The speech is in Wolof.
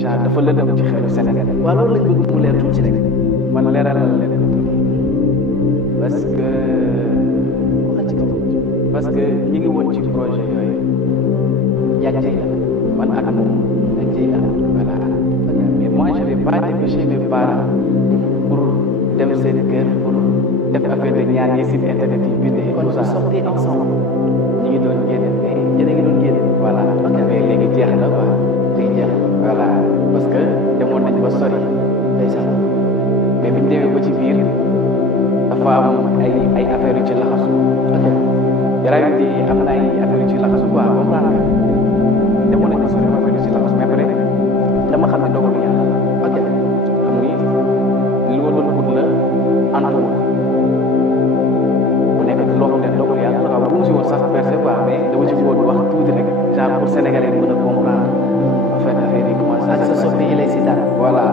genre dafa lëndëm ci xelu Sénégal. waaw loolu lañ bëgg mu leer tuuti rek. man leeralal leen ko tuuti parce que waxal ci kaw. parce que ñi ngi woon ci projet yooyu yaa ngi la man ak moom dañ ciy la. voilà mais moi je vais pas aller chez mes parents pour dem seen kër pour def affaire de ñaan yi site internet yi bindee kon tout ça vous sortez ensemble. ñi ngi doon génn mais yéen a ngi doon génn. voilà mais léegi jeex na quoi day jeex. voilà parce que demoon nañ ba sori ndeysaan. mais bi ñu demee ba ci biir dafa am ay affaire yu ci laxasu ok. gravité yi am na ay affaire yu ci laxasu quoi comprendre nga demoon nañ ba sori am affaire yu ci laxasu mais après dama xam ne dogalu yàlla la ok. xam ni li ma doon ut la ànduwul bu nekk loo xam ne dogalu yàlla la waaw bu mu si woon sax percé quoi mais dama ci bëggoon wax tuuti rek genre pour sénégalais mën a comprendre en fait affaire yi commencé ak sa soppi yi lay si dara. voilà